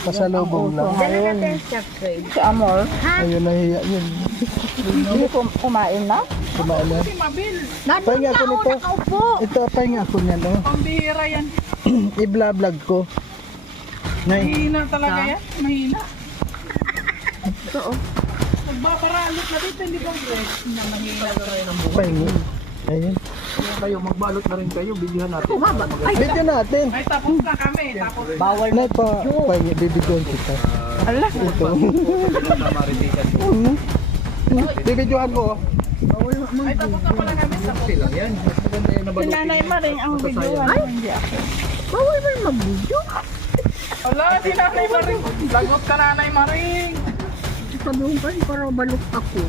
Pasalubong lang. Si Amor. Ayun, nahiya yun. Hindi kumain na? Kumain na. Pahinga ako nito. Ito, pahinga ako niyan. Oh. Pambihira yan. I-vlog ko. Mahina talaga yan. Mahina. Ito oh. Magbabaralot na dito. Hindi ba fresh na mahina talaga ng buhay. Pahinga. Ayun. Kayo, magbalot na rin kayo, bigyan natin. Video natin. Ay, tapos na kami. Tapos Bawal Na pa, pahinga, bibidyoan kita. Ala. Ito. Bibidyoan ko. ay, tapos na pala kami. Tapos Okay lang yan. Mas maganda yung Si nabalot. Nanay Maring ang video. Ay, hindi ako. Bawal ba yung mag-video? Wala, si Nanay Maring. Lagot ka, Nanay Maring. Sabihin pa rin para balok ako.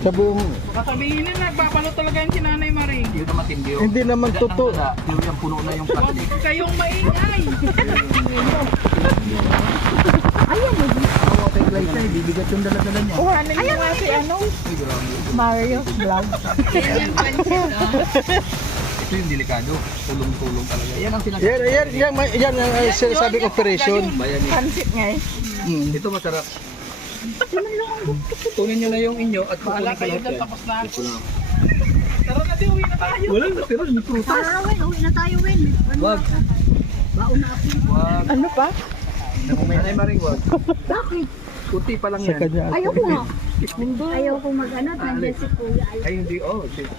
Sabi yung, Baka sabihin nila, nagbabalot talaga yung si Nanay Maring. Yun naman tindi yun. hindi naman totoo. Yung yung puno na yung Huwag plastic. kayong maingay. Ako kay Glyce ay bibigat yung dala-dala niya. Kuhanin mo nga si ano? Mario Vlog. Ito yung delikado. Tulong-tulong talaga. Yan ang sinasabi. Yan ang sinasabi operation. Bayan niya. Pansit nga eh. Ito masarap. Kunin nyo na yung inyo at Bahala kukunin ko kayo lahat dyan, yan. tapos na. Ito lang. Tara na, di, uwi na tayo. Wala na, pero may prutas. Tara, Wen. Uwi na tayo, Wen. Wag. Baon na ako. Wag. Ano pa? Nanay Maring, wag. Bakit? Kunti pa lang Sa yan. kanya. Ayoko nga. Ayoko mag-ano. Nandiyan si Kuya. Ay, hindi. Oh, shit.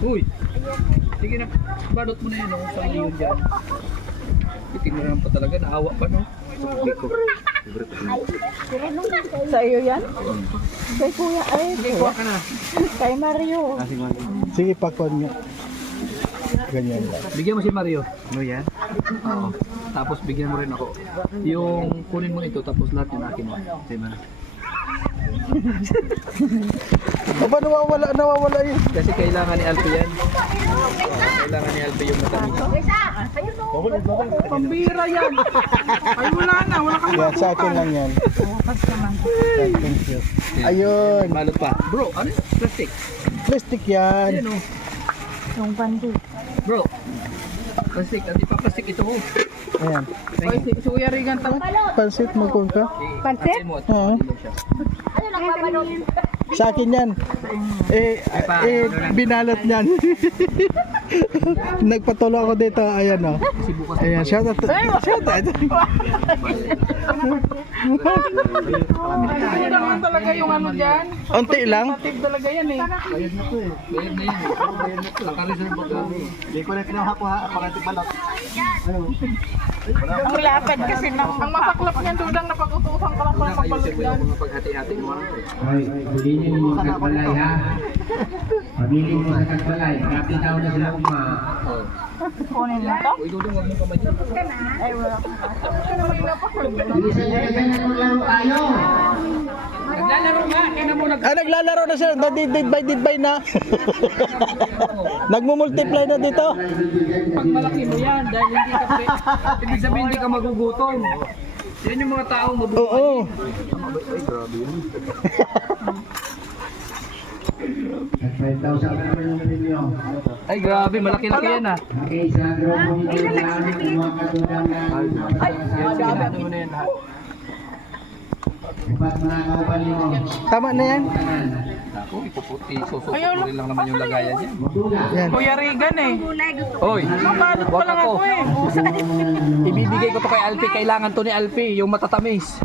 Uy. Sige na. Balot mo na yun. Oh. Saan yun dyan? Itinirahan pa talaga. Naawa pa, no? Ito ko. Sa iyo yan? Kay Kuya. Ay, Kuha ka na. kay Mario. Sige, pakwan nyo. Ganyan lang. Bigyan mo si Mario. Ano yan? Oo. Tapos bigyan mo rin ako. Yung kunin mo ito tapos lahat yung akin mo. Sige na. O ba nawawala yun? Kasi kailangan ni Alfie yan. Kailangan ni Alfie yung matamis. Pambihira yan. Ay, wala na. Wala kang Yan, sa akin lang yan. Thank you. Ayun. Balot pa. Bro, ano yun? Plastic. Plastic yan. Ayan o. Yung pansit. Bro. Plastic. Hindi pa plastic ito. Oh. Ayan. Ay, si Kuya Regan to. Pansit mo kung ka. Pansit? Mo at Oo. dilo siya. Sa akin yan. Binalot niyan. Nagpatulo ako dito. Ayan o. Kasi bukas na Ayan, shout out. Shout out. Ay, naman talaga yung ano dyan. Unti lang. Tip talaga yan eh. bayad na to eh. Bayad na yun eh. Bayad na to. Naka-reserve pa kami. Hindi ko na kinuha ko ha. Parati balot. Ang lapad kasi ng Ang masaklap niyan, Dudang, napag-utusan ka lang pang Ayusin papalit mo dyan. yung mga paghati-hati mo. Hoy, huliin mo mga kagbalay ha. Pamili mo sa kagbalay. Kapit daw na sila uma. Oh. kunin na to. Uy, Dudong, huwag mo kamay dyan. Ay, wala. Bilisan nyo na maglaro tayo. Naglalaro na sir. Divide by na. Nagmumultiply na dito. Pag malaki mo yan, dahil hindi ka Ibig sabihin hindi ka magugutom. Yan yung mga taong mabuhay. Oo. Ay, grabe yun. At 5,000 na naman yung premyo. Ay, grabe. Malaki-laki yan ah. Okay, sa grupo nyo lang mga katulang na Ano mo na yan lahat. ipat mga kaupali mo. Tama na yan. Ako, isususurin lang naman yung lagayan niya. Yan. Kuya Regan eh. Hoy, Mabalot pa wag lang ako. ako eh. Ibibigay ko to kay Alfie. Kailangan to ni Alfie, yung matatamis.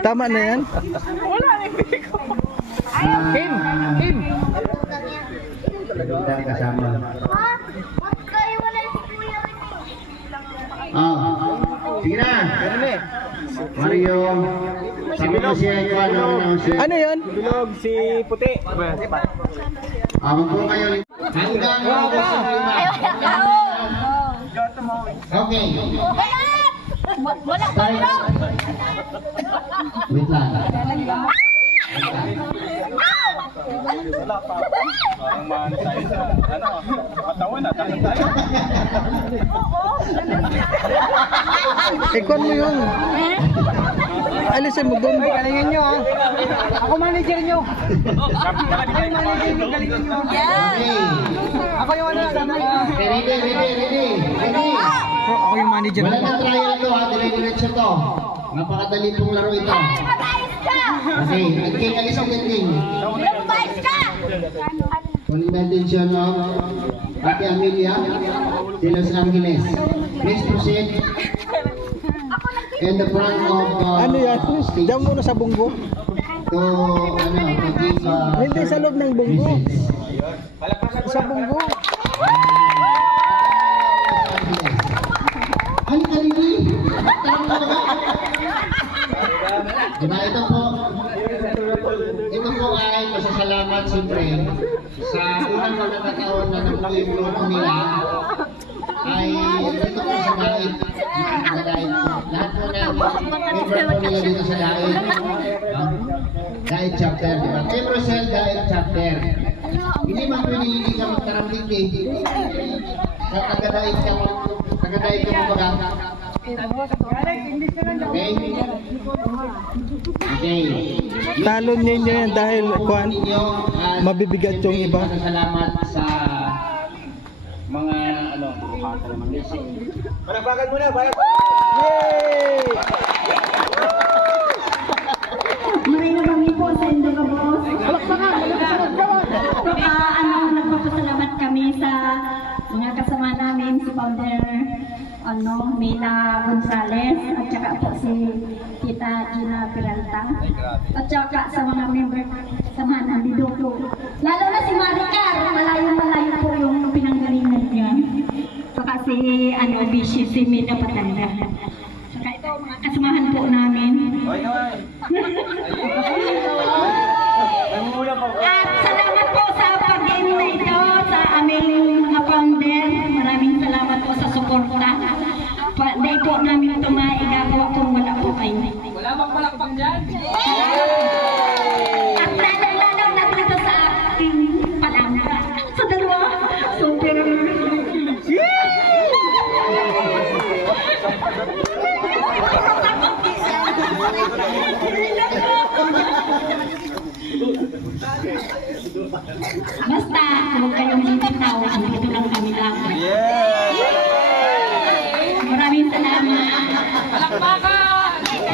Tama na yan. Wala na yung bigay ko. Kim! Kim! Kita kasama. Sige na. Mario. Sabi mo siya ito ano siya. Ano yan? Magpuro kayo. Hanggang okay. Wala pa rin. Wait lang. Ikon mo yun. Alisin mo doon. Galingan nyo ha. Ako manager nyo. Ako manager nyo, galingan nyo. Okay. Ako yung ano, Ready. Ako Ako yung manager Wala ko. na trial to ha, dire-diretso to. Napakadali pong laro ito. Okay, King, alis ang King. Calling the attention of Ate Amelia de Los Angeles. Please proceed. In the front of Ano yan? stage Diyan muna sa bunggo. to, to give Hindi sa loob ng bunggo. Sa bunggo. Halika Lili! Diba ito po ay pasasalamat siyempre sa unang pagkakataon na nabuo yung grupo nila ay dito po sa Daig. Lahat po ng member po nila dito sa Daig. Daig chapter, diba? Ebrosel Daig chapter. Hindi man pwede hindi ka magkaramding din. Sa taga-Daig ka mo baga. Okay? Okay. Talon ninyo yan dahil kuan, mabibigat yung iba. Salamat sa mga Panabagan mo na, bayan. Yay! Maraming kami po sa Indoga Boss. Nagpapasalamat kami sa mga kasama namin, si Founder Mila Gonzales, at saka po si Tita Gina Peralta, at saka sa mga member samahan namin dito. Lalo na si Maricar, malayo-malayo po yung pinanggalingan niya. Saka si Bishi, si Mila Patanda. Saka ito, mga kasamahan po namin. At salamat po sa pag-game na ito sa aming mga founder. Maraming salamat po sa suporta. Dahil po namin ito maigagawa kung wala po kayo. Wala bang palakpak dyan? At lalong na dito sa aking palangga. Sa dalawa, super. Basta, huwag kayong bibitaw. Dito lang kami lang. Maraming salamat.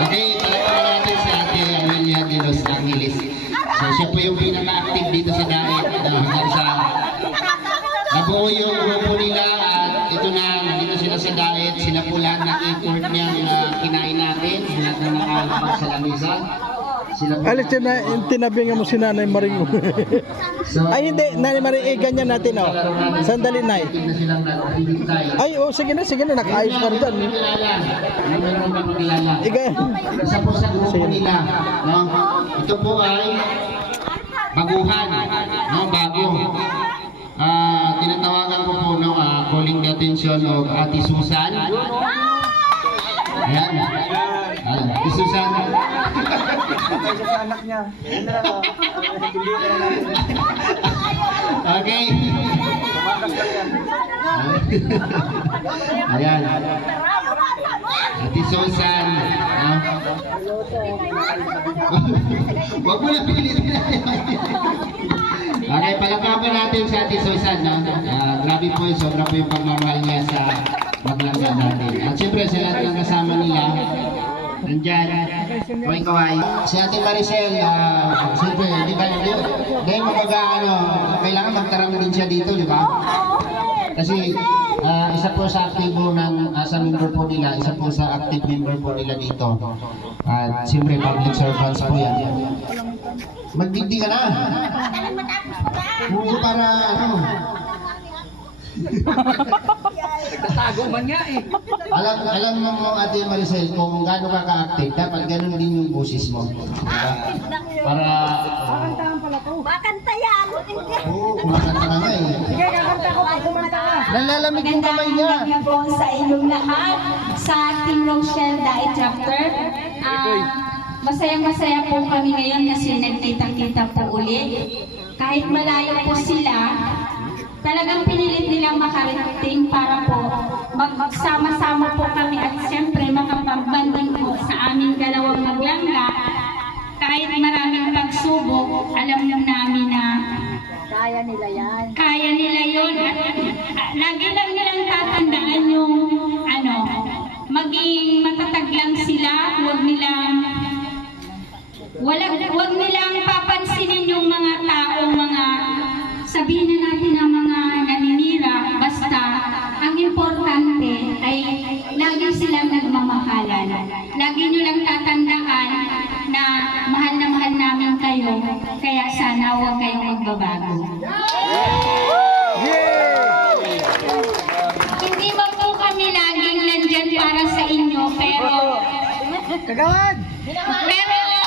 Okay, palagpakan natin si Ate Amelia de Los Angeles. So siya po yung pinaka-active dito sa Daig. Hanggang sa nabuo yung grupo nila at ito na, nandito sila sa Daig. Sila po lahat ng effort niyang kinain natin. Sila na nakakapag sa lamisa. Sila po Alis yun na, tinabi nga mo si Nanay Maring. So, Ay hindi, Nanay Maring, ganyan natin oh. Sandali na active na silang nagbibigay. Ay oh, sige na, nakaayos ka rin dyan. Meron kang kilala. Iga. Isa po sa grupo nila, no? Ito po ay baguhan, no? Bago. Tinatawagan ko po, no? Calling the attention of Ate Susan. Ayan. Ate Susan. Anak niya. Okay. Ayan. Ate Susan. Huwag mo na pilitin natin. Okay, palakpakan natin si Ate Susan. Grabe po yun, sobra po yung pagmamahal niya sa maglangga natin. At siyempre sa lahat ng kasama nila, nandyan, kaway-kaway. Si Ate Maricel, siyempre, di kailangan magtarang din siya dito, di ba? Kasi isa po sa aktibo ng sa member po nila, isa po sa active member po nila dito. At siyempre, public servants po yan. Magdigdi ka na. Hindi para Nagtatago man nga eh. Alam mo Ate Maricel kung gaano ka ka-active, dapat ganun din yung boses mo. Para Bakanta yan! oo, kumakanta na nga eh. Sige, kakanta ko pag kumanta ka. Nalalamig yung kamay niya. Magandang gabi po sa inyong lahat sa Team Rochelle Daig Chapter. Masayang-masaya po kami ngayon kasi nagkita-kita po uli. Kahit malayo po sila, talagang pinilit nilang makarating para po magsama-sama po kami at siyempre makapagbanding po sa aming dalawang maglangga. Kahit maraming pagsubok, alam namin na kaya nila yun. At lagi lang nilang tatandaan yung maging matatag lang sila, huwag nilang papansinin yung mga taong sabihin na natin ang mga naninira, basta ang importante ay lagi silang nagmamahalan. Lagi nyo lang tatandaan na mahal namin kayo, kaya sana huwag kayong magbabago. Hindi man po kami laging nandyan para sa inyo, pero Kagawad!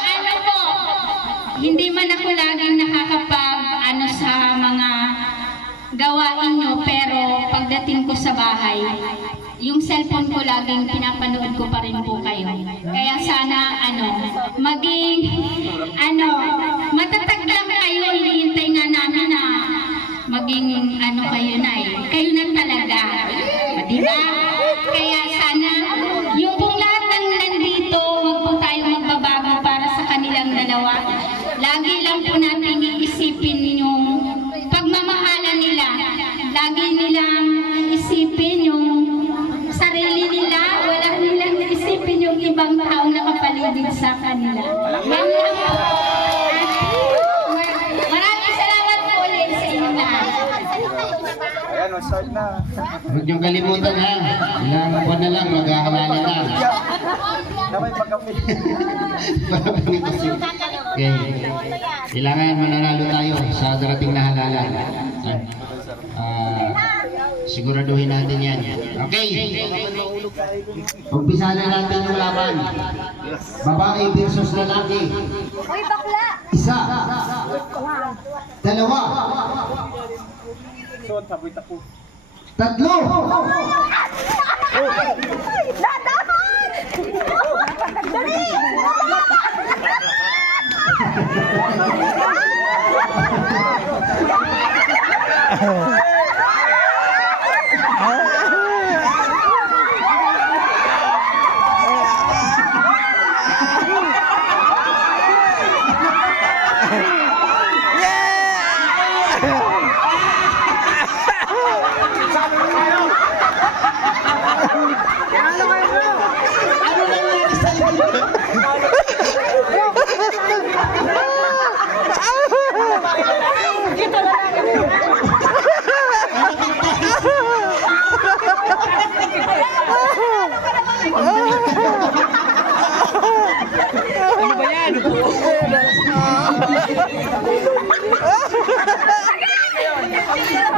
ano po, hindi man ako laging sa mga gawain nyo, pero pagdating ko sa bahay, yung cellphone ko laging pinapanood ko pa rin po kayo. Kaya sana maging matatag lang kayo, hinihintay nga namin na maging kayo na kayo na talaga. Diba? Kaya sana yung pong lahat ng nandito, huwag po tayo magbabago para sa kanilang dalawa. Lagi lang po natin iisipin yung pagmamahalan nila. Lagi nilang isipin yung sarili nila, wala nilang isipin yung ibang tao na kapaligid sa kanila. Yan lang po. Maraming salamat po ulit sa inyo lahat. Ayan, start na. Huwag niyong kalimutan ha. Ilang buwan na lang, maghahalala na. Damay pagkapit. Okay. Kailangan mananalo tayo sa darating na halalan. Siguraduhin natin yan. Okay. Umpisa na natin yung laban. Babae versus lalaki. Isa. Dalawa. Suot, saboy tapo. Tatlo.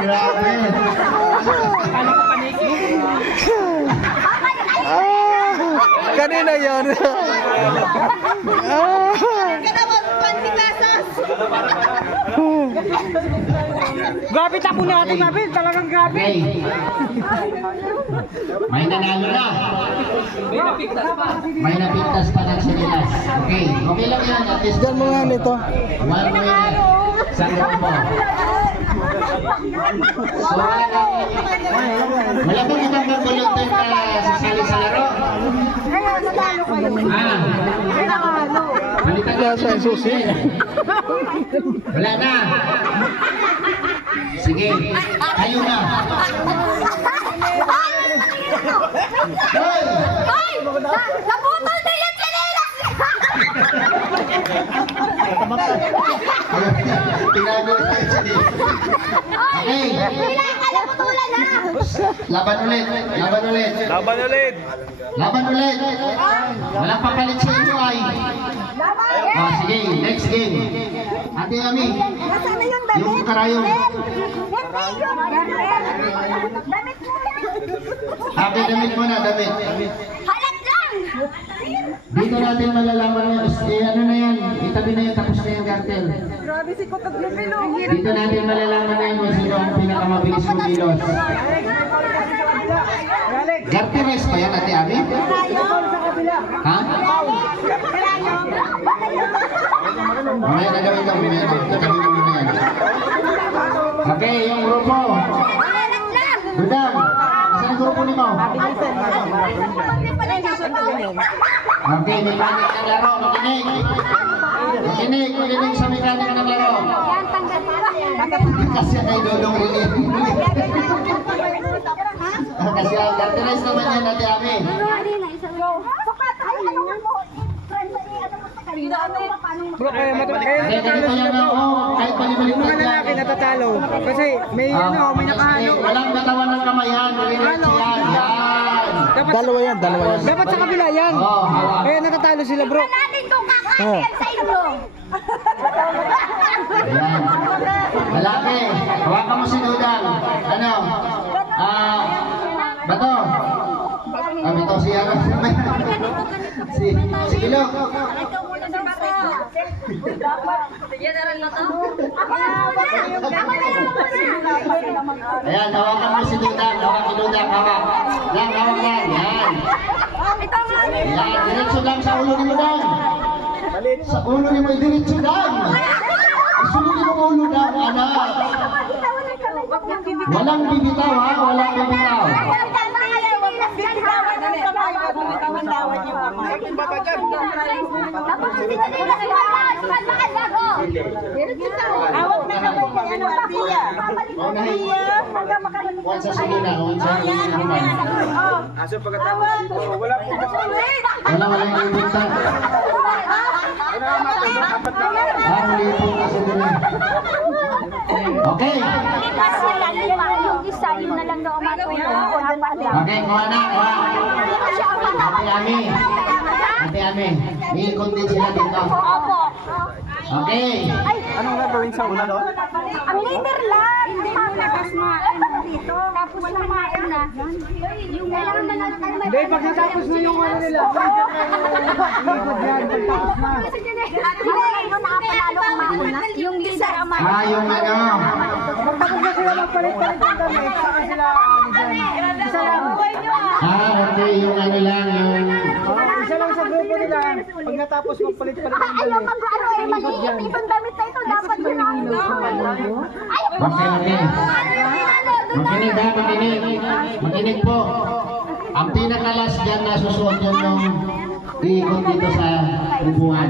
Grabe. Kanina yun. Grabe tapo natin, grabe. Talagang grabe. Okay. May nanalo na. May napigtas pa ng sinilas. Okay. Okay lang yan. At least Diyan mo nga nito. one winner sa grupo. So, wala bang ibang mag-volunteer na sasali sa laro? Balitan na sa susi. Wala na. Sige, kayo na. Hoy! Naputol na yung chalelas! Tinago na yung chalelas. Okay. Naputulan na! Laban ulit. Laban ulit. Laban ulit. Laban ulit. Walang papalit sa inyo ay. Oh, sige, next game. Ate Ami, Nasaan na yung damit? yung karayong. Damit mo! Ate, damit mo na, damit. Halat lang! Dito natin malalaman yung, ano na yan, itabi na yung tapos na yung gartel. Grabe si Kutog Lupilo! Dito natin malalaman na yun kung sino ang pinakamabilis kumilos. Garteres pa yan, Ate Ami? Ha? Mamaya na gawin daw, mamaya na. Nagawin mo na yan. Okay, yung grupo. Halat lang! Budang, saan ang grupo ni mo? Okay, may panik ng laro. Makinig. Makinig, makinig sa mekanika ng laro. Kasi yan ay dodong rin. Kasi characterize naman yan natin Ami. Bro, kaya Kaya ganito yan na, kahit Yung palibalik mga yan. lalaki natatalo. Kasi may may nakahalo. Walang katawan ng kamayan, malinis yan. Yan. Dalawa yan. Dapat sa kabila yan. Oo, hawak. Kaya natatalo sila bro. Natin kung kakain sa inyo. Ayan. Lalaki, hawakan mo si Dudang. Ano? Bato. Bato si ano? Si Kilok. Ikaw muna sa bata. Yan na lang na to. Ako na muna. Ayan, hawakan mo si Dudang. Hawak si Dudang, hawak. Lang, hawak yan. Yan. Ito nga. Yan, diretso lang sa ulo ni mo Dang. Sa ulo ni mo, diretso Dang. Isunod mo ulo Dang, anak. Walang bibitaw ha, walang bibitaw. Huwag sa sumina, huwag sa sumina naman. Aso pagkatapos dito, wala po ba? Walang bibitaw. Ang lipo ka sa dumi. Okay. Yung isa, yun na lang daw matulong. Okay, kuha na, kuha. Ate Ami, iikot din sila dito. Opo. Okay. Anong gagawin sa una doon? Ang leader lang. Hindi mo tapos dito. Tapos kumain na. Yung kailangan na lang tayo. Hindi, pag natapos na yung ano nila. Yung leader ang Yung ano. Tapos na sila magpalit-palit ng damit. Saka sila. Isa lang. Okay, yung ano lang, yung... Isa lang sa grupo nila. Pag natapos magpalit-palit ng ayaw damit. mag-ano eh, maliit itong damit na ito, dapat yun ang Okay. Makinig ha, makinig. Makinig po. Ang pinakalas dyan na susuot yun yung iikot dito sa upuan.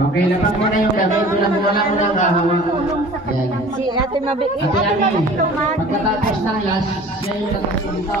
Okay, lapag mo na yung damit. Wala mo nang hahawak. Ayan. Si Ate Mabi. Ate Ami, pagkatapos ng last, siya yung tatapos dito.